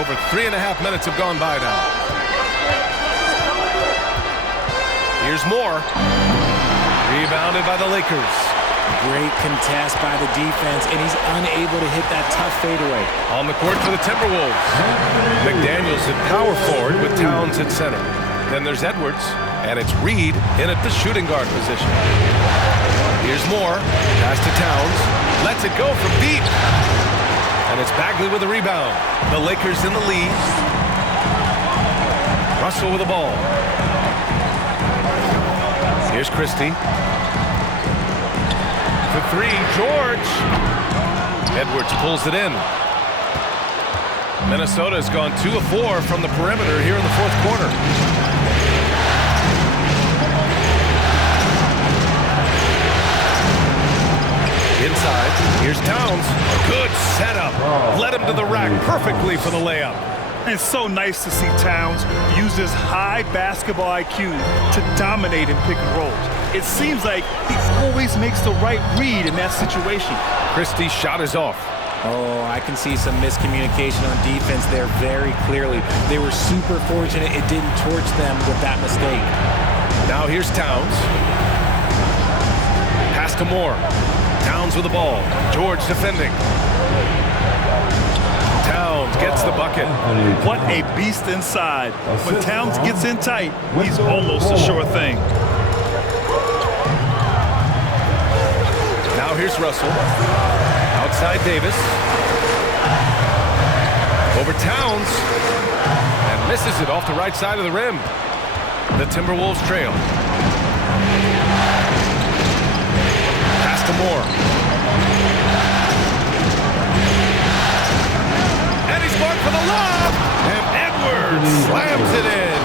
over 3.5 minutes have gone by now. Here's Moore. Rebounded by the Lakers. Great contest by the defense, and he's unable to hit that tough fadeaway. On the court for the Timberwolves. McDaniels at power forward with Towns at center. Then there's Edwards, and it's Reed in at the shooting guard position. Here's Moore. Pass to Towns. Lets it go from deep. And it's Bagley with the rebound. The Lakers in the lead. Russell with the ball. Here's Christie. For three, George. Edwards pulls it in. Minnesota has gone 2 of 4 from the perimeter here in the fourth quarter. Inside, here's Towns. Good setup. Led him to the rack perfectly for the layup. It's so nice to see Towns use his high basketball IQ to dominate in pick and rolls. It seems like he always makes the right read in that situation. Christie's shot is off. Oh, I can see some miscommunication on defense there very clearly. They were super fortunate it didn't torch them with that mistake. Now here's Towns. Pass to Moore. Towns with the ball. George defending. Towns gets the bucket. What a beast inside. When Towns gets in tight, he's almost a sure thing. Now here's Russell. Outside Davis. Over Towns. And misses it off the right side of the rim. The Timberwolves trail. Pass to Moore. And he's going for the lob. And Edwards slams it in.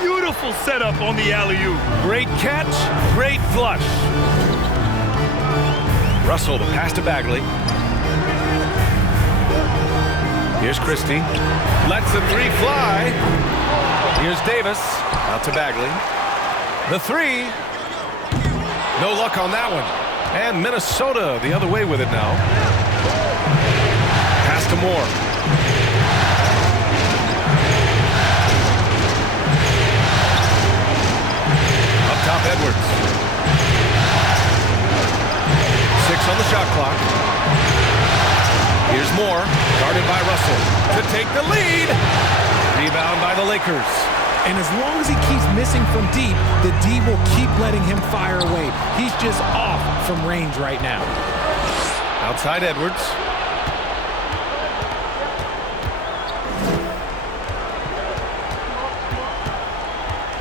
Beautiful setup on the alley-oop. Great catch, great flush. Russell, the pass to Bagley. Here's Christie. Lets the three fly. Here's Davis. Out to Bagley. The three. No luck on that one. And Minnesota the other way with it now. Pass to Moore. Up top, Edwards. 6 on the shot clock. Here's Moore, guarded by Russell, to take the lead. Rebound by the Lakers. And as long as he keeps missing from deep, the D will keep letting him fire away. He's just off from range right now. Outside Edwards.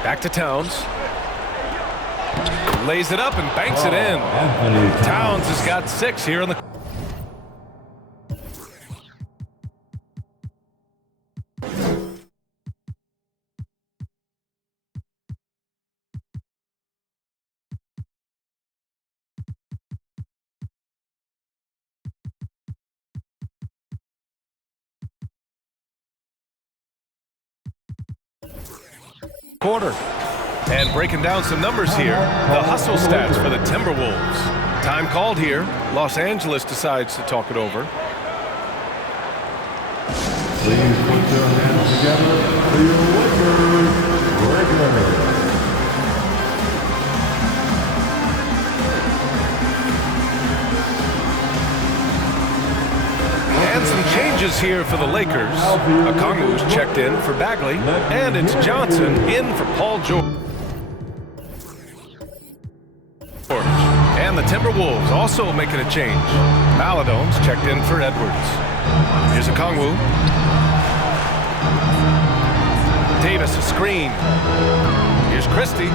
Back to Towns. Lays it up and banks it in. Towns has got 6 here in the quarter. And breaking down some numbers here, the hustle stats for the Timberwolves. Time called here. Los Angeles decides to talk it over. Please put your hands together for your Lakers regular. And some changes here for the Lakers. Okongwu's checked in for Bagley, and it's Johnson in for Paul George. And the Timberwolves also making a change. Maladone's checked in for Edwards. Here's Okongwu. Davis a screen. Here's Christie.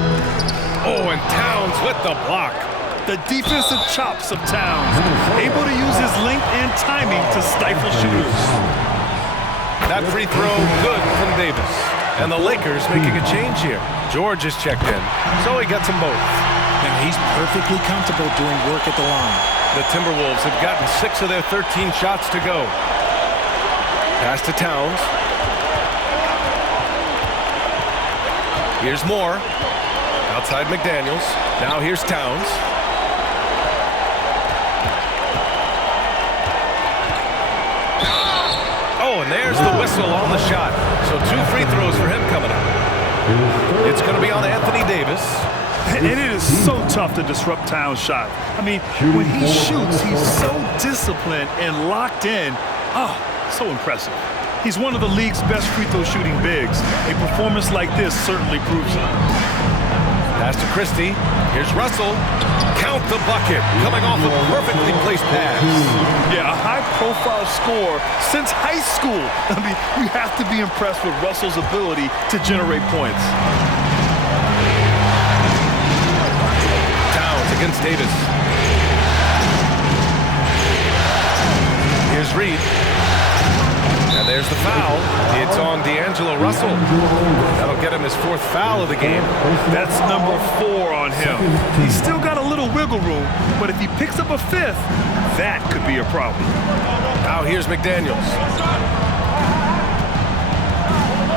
Oh, and Towns with the block. The defensive chops of Towns, able to use his length and timing to stifle shooters. That free throw good from Davis. And the Lakers making a change here. George is checked in, so he gets them both. Now he's perfectly comfortable doing work at the line. The Timberwolves have gotten 6 of their 13 shots to go. Pass to Towns. Here's Moore. Outside McDaniels. Now here's Towns. Oh, and there's the whistle on the shot. So 2 free throws for him coming up. It's going to be on Anthony Davis. And it is so tough to disrupt Towns' shot. I mean, when he shoots, he's so disciplined and locked in. Oh, so impressive. He's one of the league's best free throw shooting bigs. A performance like this certainly proves it. Pass to Christie. Here's Russell. Count the bucket. Coming off a perfectly placed pass. Yeah, a high-profile scorer since high school. I mean, you have to be impressed with Russell's ability to generate points. Towns against Davis. Here's Reed. And there's the foul. It's on D'Angelo Russell. That'll get him his 4th foul of the game. That's number 4 on him. He's still got a little wiggle room, but if he picks up a 5th, that could be a problem. Now here's McDaniels.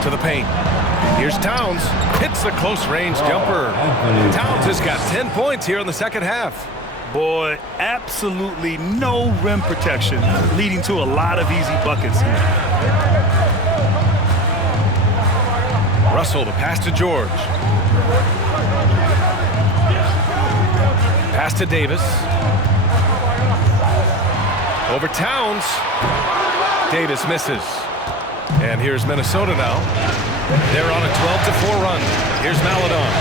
To the paint. Here's Towns. Hits the close-range jumper. Towns has got 10 points here in the second half. Boy, absolutely no rim protection, leading to a lot of easy buckets here. Russell, the pass to George. Pass to Davis. Over Towns. Davis misses. And here's Minnesota now. They're on a 12-4 run. Here's Maledon.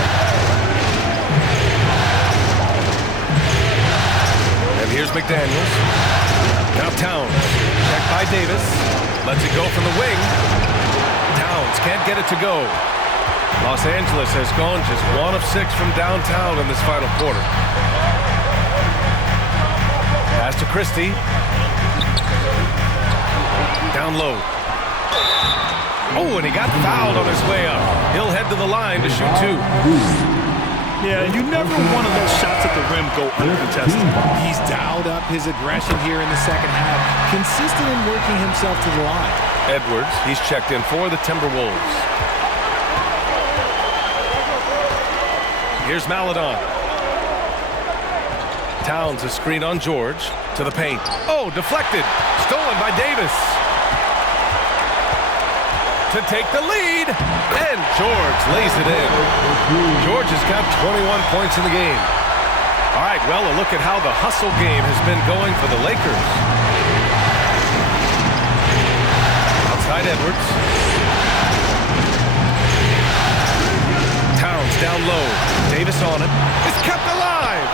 And here's McDaniels. Now Towns. Checked by Davis. Lets it go from the wing. Towns can't get it to go. Los Angeles has gone just 1 of 6 from downtown in this final quarter. Pass to Christie. Down low. Oh, and he got fouled on his way up. He'll head to the line to shoot 2. Yeah, you never want to let shots at the rim go uncontested. He's dialed up his aggression here in the second half, consistent in working himself to the line. Edwards, he's checked in for the Timberwolves. Here's Maledon. Towns a screen on George. To the paint. Oh, deflected. Stolen by Davis. To take the lead. And George lays it in. George has got 21 points in the game. All right, well, a look at how the hustle game has been going for the Lakers. Outside Edwards. Towns down low. Davis on it. It's kept alive.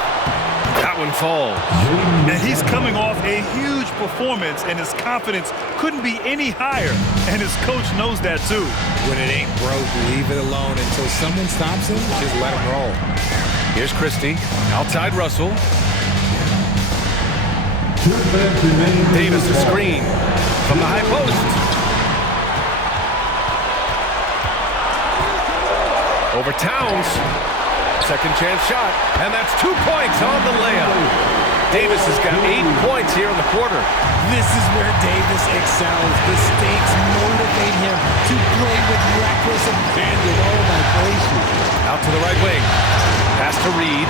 That one falls. And he's coming off a huge performance, and his confidence couldn't be any higher. And his coach knows that, too. When it ain't broke, leave it alone until someone stops him. Just let him roll. Here's Christie. Outside Russell. Davis a screen from the high post. Over Towns. Second chance shot. And that's 2 points on the layup. Davis has got 8 points here in the quarter. This is where Davis excels. The stakes motivate him to play with reckless abandon. Oh, my gracious. Out to the right wing. Pass to Reed.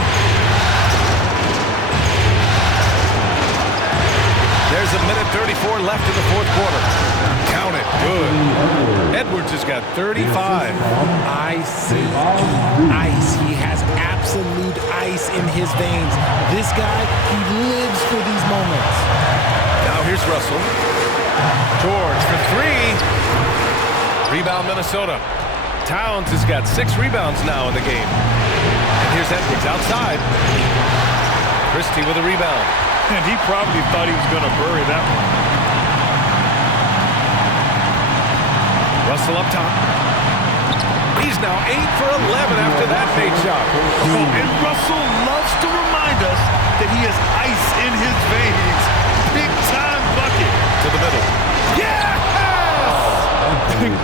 There's a minute 34 left in the fourth quarter. Count it. Good. Edwards has got 35. Icy ice. He has absolute ice in his veins. This guy, he lives for these moments. Now here's Russell. George for 3. Rebound Minnesota. Towns has got 6 rebounds now in the game. And here's Edwards outside. Christie with a rebound. And he probably thought he was going to bury that one. Russell up top. He's now 8 for 11 after that fake shot. Oh, and Russell loves to remind us that he has ice in his veins. Big-time bucket. To the middle. Yes!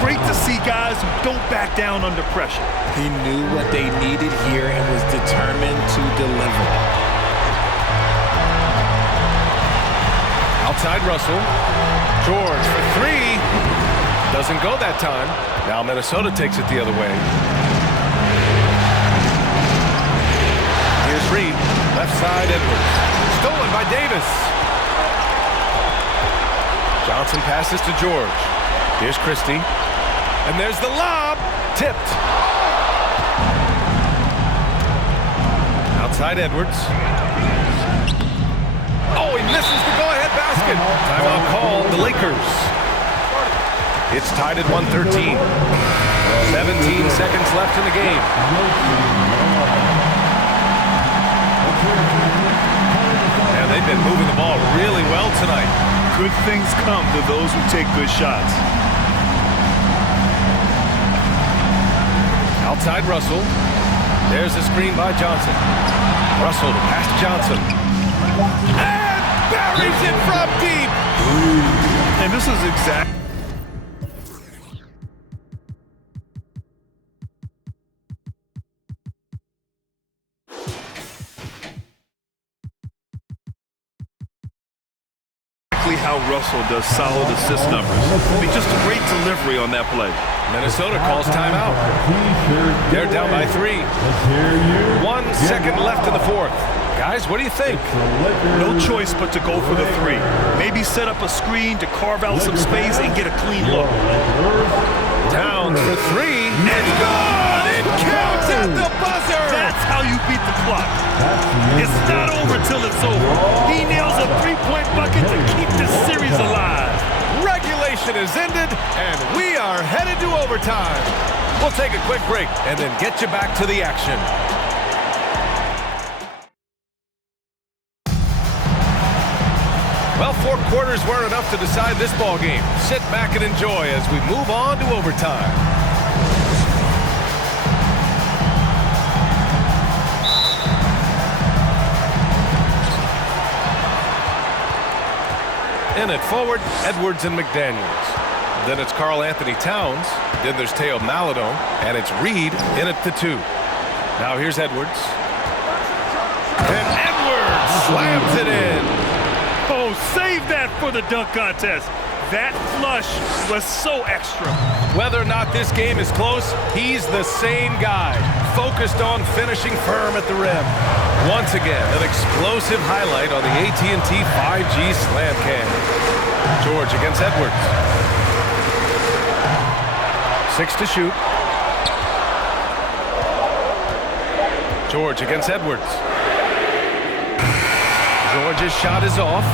Great to see guys who don't back down under pressure. He knew what they needed here and was determined to deliver. Outside Russell. George for 3. Doesn't go that time. Now Minnesota takes it the other way. Here's Reed. Left side Edwards. Stolen by Davis. Johnson passes to George. Here's Christie. And there's the lob. Tipped. Outside Edwards. Oh, he misses the go-ahead basket. Timeout called the Lakers. It's tied at 113. 17 seconds left in the game. And they've been moving the ball really well tonight. Good things come to those who take good shots. Outside Russell. There's a screen by Johnson. Russell past Johnson. And buries it from deep. And this is exactly how Russell does solid assist numbers. I mean, just a great delivery on that play. Minnesota calls timeout. They're down by 3. 1 second left in the fourth. Guys, what do you think? No choice but to go for the 3. Maybe set up a screen to carve out some space and get a clean look. Towns for 3. It's good! It counts at the buzzer! That's how you beat the clock. It's not over till it's over. He nails a 3-point bucket to keep this series alive. Regulation is ended, and we are headed to overtime. We'll take a quick break and then get you back to the action. Well, 4 quarters weren't enough to decide this ball game. Sit back and enjoy as we move on to overtime. In it forward, Edwards and McDaniels. Then it's Karl Anthony Towns. Then there's Theo Maledon. And it's Reed in at the 2. Now here's Edwards. And Edwards slams it in. Oh, save that for the dunk contest. That flush was so extra. Whether or not this game is close, he's the same guy. Focused on finishing firm at the rim. Once again, an explosive highlight on the AT&T 5G Slam Cam. George against Edwards. 6 to shoot. George against Edwards. George's shot is off.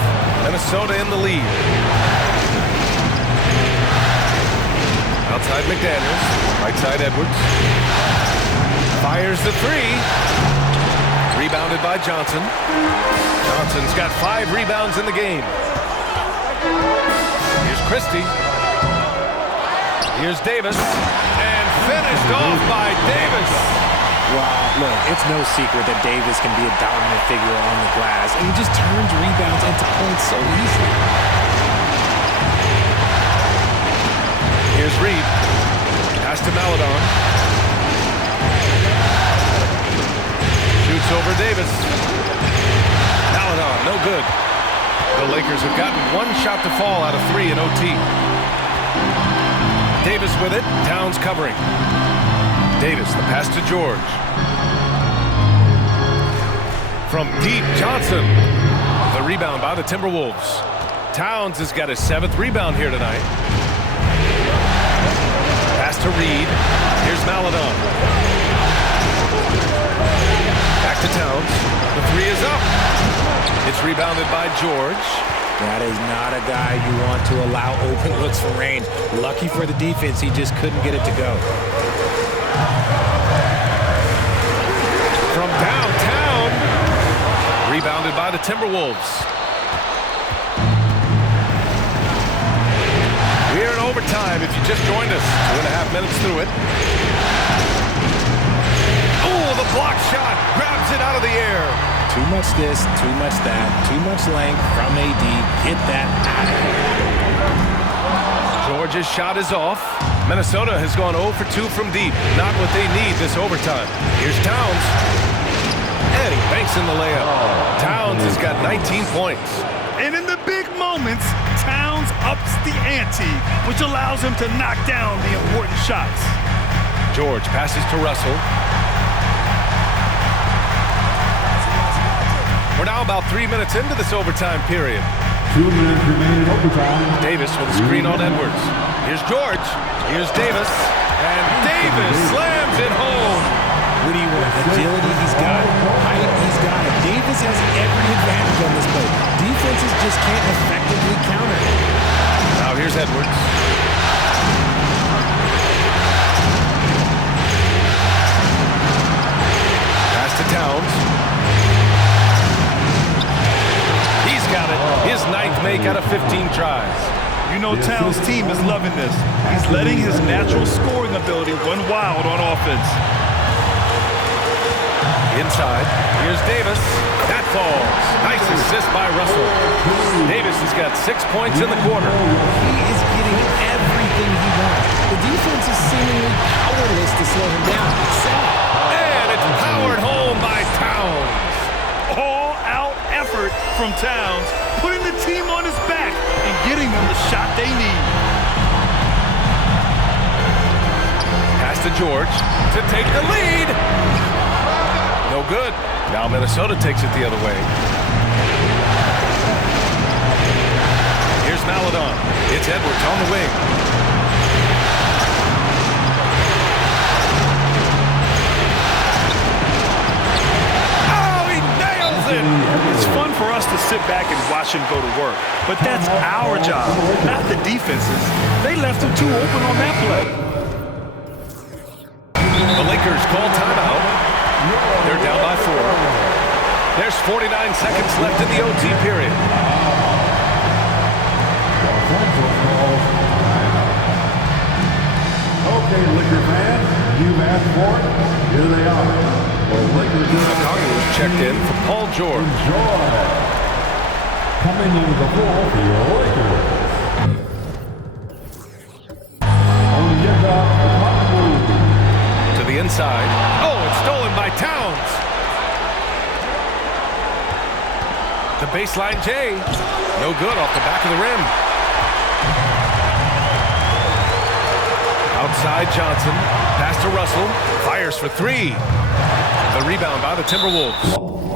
Minnesota in the lead. Outside McDaniels. Right side Edwards. Fires the 3. Rebounded by Johnson. Johnson's got 5 rebounds in the game. Here's Christie. Here's Davis. And finished off by Davis. Wow, look, it's no secret that Davis can be a dominant figure on the glass, and he just turns rebounds into points so easily. Here's Reed. Pass to Maledon. Shoots over Davis. Maledon, no good. The Lakers have gotten 1 shot to fall out of 3 in OT. Davis with it. Towns covering. Davis, the pass to George. From deep, Johnson. The rebound by the Timberwolves. Towns has got his 7th rebound here tonight. Pass to Reed. Here's Maledon. Back to Towns. The 3 is up. It's rebounded by George. That is not a guy you want to allow open looks for range. Lucky for the defense, he just couldn't get it to go. From downtown. Rebounded by the Timberwolves. We're in overtime if you just joined us. 2.5 minutes through it. Oh, the block shot. Grabs it out of the air. Too much this, too much that, too much length from AD. Get that out of here. George's shot is off. Minnesota has gone 0 for 2 from deep. Not what they need this overtime. Here's Towns. And he banks in the layup. Towns has got 19 points. And in the big moments, Towns ups the ante, which allows him to knock down the important shots. George passes to Russell. We're now about 3 minutes into this overtime period. 2 minutes remain in overtime. Davis with a screen on Edwards. Here's George. Here's Davis. And Davis slams it home. What do you want? Agility, he's got it. Height, he's got it. Davis has every advantage on this play. Defenses just can't effectively counter him. Now here's Edwards. Pass to Towns. He's got it. His 9th make out of 15 tries. You know Towns' team is loving this. He's letting his natural scoring ability run wild on offense. Inside, here's Davis. That falls. Nice assist by Russell. Davis has got 6 points in the quarter. He is getting everything he wants. The defense is seemingly powerless to slow him down. And it's powered home by Towns. All-out effort from Towns, putting the team on his back and getting them the shot they need. Pass to George to take the lead. No good. Now Minnesota takes it the other way. Here's Maledon. It's Edwards on the wing. Oh, he nails it! It's fun for us to sit back and watch him go to work, but that's our job, not the defense's. They left him too open on that play. The Lakers call timeout. They're down by 4. There's 49 seconds left in the OT period. Okay, Laker fans, you've asked for it. Here they are. The Lakers Chicago checked in for Paul George. enjoy. Coming into the floor for your Lakers. Onyeka Okongwu. To the inside. Oh, it's stolen by Towns. The baseline J. No good off the back of the rim. Outside Johnson. Pass to Russell. Fires for 3. The rebound by the Timberwolves.